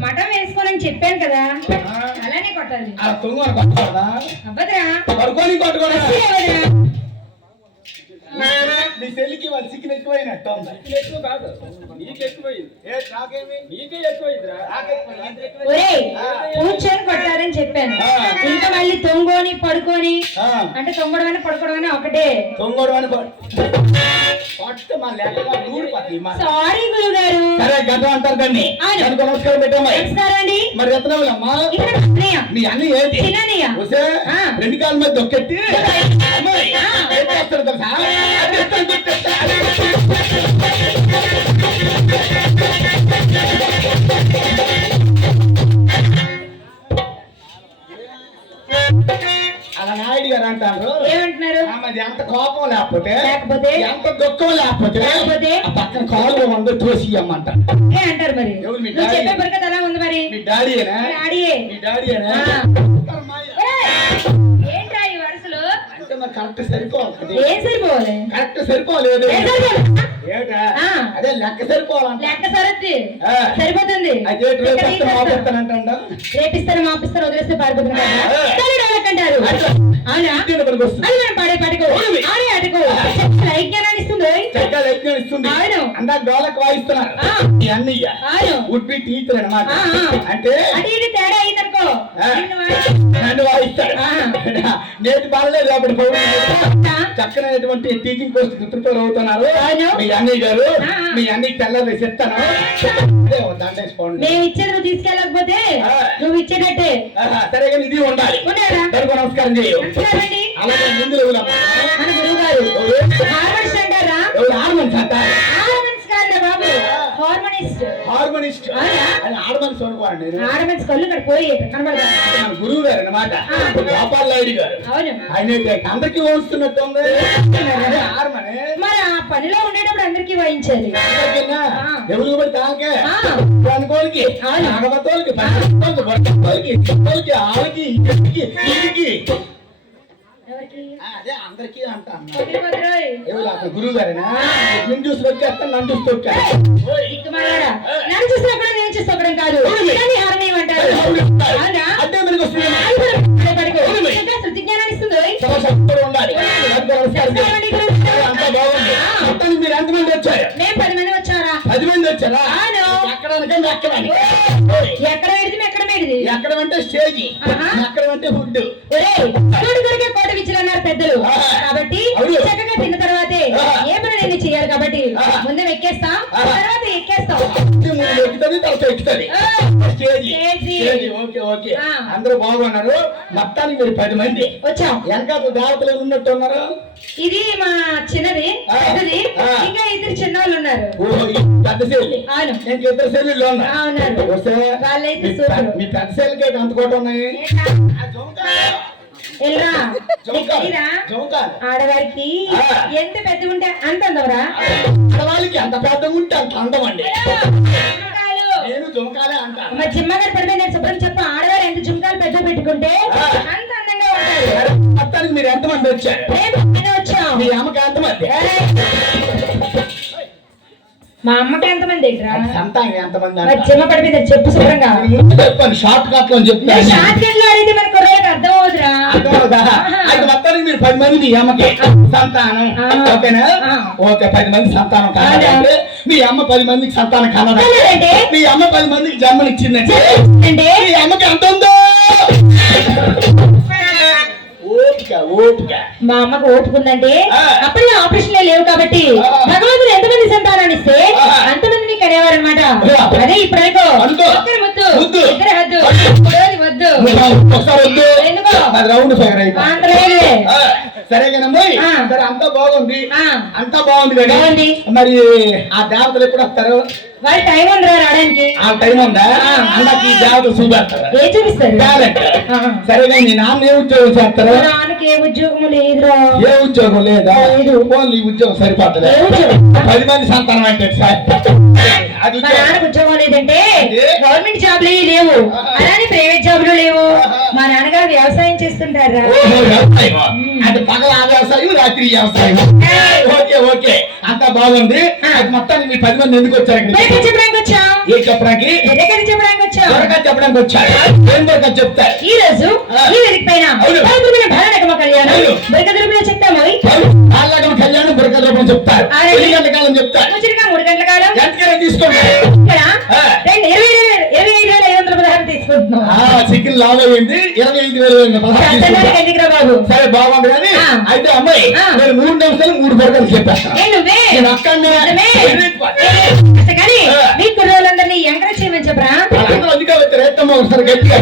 మఠం వేసుకోనని చెప్పాను కదా. ఆ, అలానే కొట్టాలి. అలా తొంగని నీ చెల్లికి వాళ్ళ సిక్కిన ఎక్కువైనట్టు ఉంది. ఎక్కువ కాదు. నీకు ఎక్కువైంది. ఏ నాకేమి? నీకే ఎక్కువైందిరా. నాకెక్కువైంది. ఒరేయ్ కూర్చొని కొట్టాలని చెప్పాను. ఆ. ఇంకా మళ్ళీ తొంగోని పడుకొని అంటే పడుకోవడం ఒకటే. తొంగోడు అని పట్టు మా లెక్కగా దూడిపోతుంది మా సారీ గురుగారు. సరే గడ్డ అంటారు దాన్ని. అవును. దానికి నమస్కారం పెట్టామా నమస్కారం అండి మరి ఎత్తనవులమ్మా అన్నయ్య. మీ ఏంటి. రెండు కాళ్ళ మీద దొక్కెత్తి అమ్మాయి, ఆ. ఏం చేస్తాడు తెలుసా? అది ఎత్తాడు, దొక్కెత్తా. అలా నాయుడు గారు అంటారు ఏమంటున్నారు ఆమెది ఎంత కోపం లేకపోతే లేకపోతే? ఎంత దుఃఖం లేకపోతే లేకపోతే? ఆ పక్కన కాలు వంద తోసి ఇయ్యమ్మంట ఏ అంటారు మరి ఎవరు మీ నువ్వు డాడీ? చెప్పే బుర్రకథ ఎలా ఉంది మరి మీ డాడీయేనా మరి ఆడియే మీ డాడీయేనా కరెక్ట్ సరిపోవాలి. ఏం సరిపోవాలి? కరెక్ట్ సరిపోలేదు ఏం సరిపోవాలి? ఏటా. అదే లెక్క సరిపోవాలంట. లెక్క సరద్ది. సరిపోతుంది. రేపిస్తారు మాపిస్తారు వదిలేస్తే పారిపోతుంది అంటారు. అవునా? అది మనం పాడే పాటకు. అవును. ఆడే ఆటకు. లైక్ జ్ఞానాన్ని ఇస్తుంది. అవును. డోలకు వాయిస్తున్నారు. అన్నయ్య అవును. వుడ్ బి టీచర్ అనమాట ఆ, ఆ. అంటే అటు ఇటు తేడా వాయిస్తాడు. నేటి బాలలేదు కాబట్టి. చక్కనైనటువంటి టీచింగ్ పోస్ట్ ప్రిపేర్ అవుతున్నారు. మీ అన్నయ్య గారు. మీ అన్నయ్య తెల్లది చెప్తాను. మేము ఇచ్చేది నువ్వు తీసుకెళ్ళకపోతే. నువ్వు ఇచ్చేటట్టే. సరే కానీ ఇది ఉండాలి. నమస్కారం చేయు. నమస్కారం అండి. అలాగే ముందు లేవులమ్మా. మన గురువు గారు ఎవరు? హార్మోనిస్ట్ అంటారా ఎవరు హార్మోన్స్ అంటారు హార్మోనిస్ట్ కాదురా బాబు హార్మోనిస్ట్ హార్మోనిస్ట్ అవునా? అని హార్మోన్స్ అనుకోండి నేను హార్మోనిస్ట్ కళ్ళు ఇక్కడ పోయి కనబడదా మన గురువు గారు అనమాట ఆ. గోపాల్ నాయుడు గారు. ఆయన అందరికీ ఓడుస్తున్నట్టు మరి ఆ పనిలో ఉండేటప్పుడు అందరికీ వాయించాలి. ఎవరికి పడి తాకే ఆ. అనుకోలికి. నాగవతోలికి ఇంటికి ఇంటికి ఎవరికి అదే అందరికీ అంటాను గురువు గారేనా? చూసి వచ్చేస్తాను నన్ను చూసి. నన్ను చూసినప్పుడు నేను చూసుకోవడం కాదు. అంటారు మనకి ఉండాలి. అంతా బాగుంది మొత్తానికి మీరు ఎంతమంది వచ్చారు? మేము పది మంది వచ్చారా? పది మంది వచ్చారా? అవును. ఎక్కడ ఎక్కడ అంటే స్టేజి. ఎక్కడ అంటే ఫుడ్ కాబట్టి. చక్కగా తిన్న తర్వాతే. ఏ పని నేను చేయాలి కాబట్టి. ముందే ఎక్కేస్తాం. తర్వాత ఎక్కేస్తాం. అందరూ బాగున్నారు. మొత్తానికి మీరు పది మంది. వచ్చాం. వెనకాల దేవతలు ఉన్నట్టు ఉన్నారు? ఇది మా చిన్నది. పెద్దది. ఇంకా ఇద్దరు చిన్నవాళ్ళు ఉన్నారు. ఓహో ఈ పెద్ద శైలి ఇంక ఇద్దరు శైలిలో ఉన్నారు. ఉన్నారు. వాళ్ళైతే మీ. పెద్ద- శైలికి అంత కూడా ఉన్నాయి? ఆడవారికి. ఎంత పెద్ద ఉంటే అంత అందవరా? ఆడవాళ్ళకి అంత పెద్దగా ఉంటే అంత అందం అండి. నేను మా పడిపోయి నేను శుభ్రం చెప్ప. ఆడవారు ఎంత జుంకాలు పెద్ద పెట్టుకుంటే. అంత అందంగా ఉంటారు. మొత్తానికి మీరు ఎంతమంది వచ్చారు? మేము పైన వచ్చాం. మీ అమ్మకి ఎంతమంది. మా అమ్మకి ఎంతమంది పడిపోయింది చెప్పు శుభ్రంగా చెప్పాను షార్ట్ కట్లో చెప్తాను షార్ట్ గేమ్లో అడిగితే మన కుర్రోళ్ళకి అర్థం అవుతురా అర్థమవుదా? అయితే మొత్తానికి మీరు పది మంది మీ అమ్మకి సంతానం. ఓకేనా. ఓకే పది మంది సంతానం మీ అమ్మ పది మందికి సంతానం కావాలంటే? మీ అమ్మ పది మందికి జన్మనిచ్చిందంటే మీ అమ్మకి ఎంత ఉందో? ఓపిక ఓపిక. మా అమ్మకు ఓపుకుందంటే ఆ. అప్పుడే ఆపరేషన్ లేవు కాబట్టి. భగవంతుడు ఇస్తే ఆ. అంతమందిని కనేవారు అనమాట. అదే ఇప్పుడు అనుకో ముద్దు ముద్దు. వద్దు. వద్దు అది రౌండ్ ఫైర్ ఆ, సరే అంతా బాగుంది. అంతా బాగుంది కానీ. మరి ఆ దేవతలు ఎప్పుడు వస్తారు? వాళ్ళ టైం ఉండరా రావడానికి. ఆ టైం ఉందా. అందరికి ఈ చూపెడతారు? ఏ చూపిస్తారు. సరే మీ నాన్న ఏ ఉద్యోగం చేస్తారు? నాన్నకి ఏ ఉద్యోగం లేదురా. ఏ ఉద్యోగం లేదా? లేదు. ఓన్లీ ఉద్యోగం సరిపోతుంది? పది మంది సంతానం అంటే సార్ మా నాన్న ఉద్యోగం. అంటే గవర్నమెంట్ జాబ్లు లేవు. అలానే ప్రైవేట్ జాబ్లు లేవు. మా నాన్నగారు వ్యవసాయం చేస్తుంటారా అంటే రాత్రి వ్యవసాయం ఓకే ఓకే. అంత బాగుంది. మొత్తం మీ పది మంది ఎందుకు వచ్చారు చెప్పడానికి ఏ చెప్పడానికి? చెప్పడానికి వచ్చాం. చెప్పడానికి వచ్చారు? ఏం ఈ రోజు ఈ వేదిక పైన చెప్తాము కళ్యాణం. బరిక చెప్తారు. చెప్తారు? తీసుకోండి చికెన్ లాభ అయింది ఇరవై ఐదు వేలు బాబు? సరే బాగుంది కానీ అయితే అమ్మాయి నేను మూడు నిమిషాలు మూడు పడకలు చెప్పేస్తాను చెప్పరా? అందుకే వచ్చారు ఎత్తమ్మ ఒకసారి గట్టిగా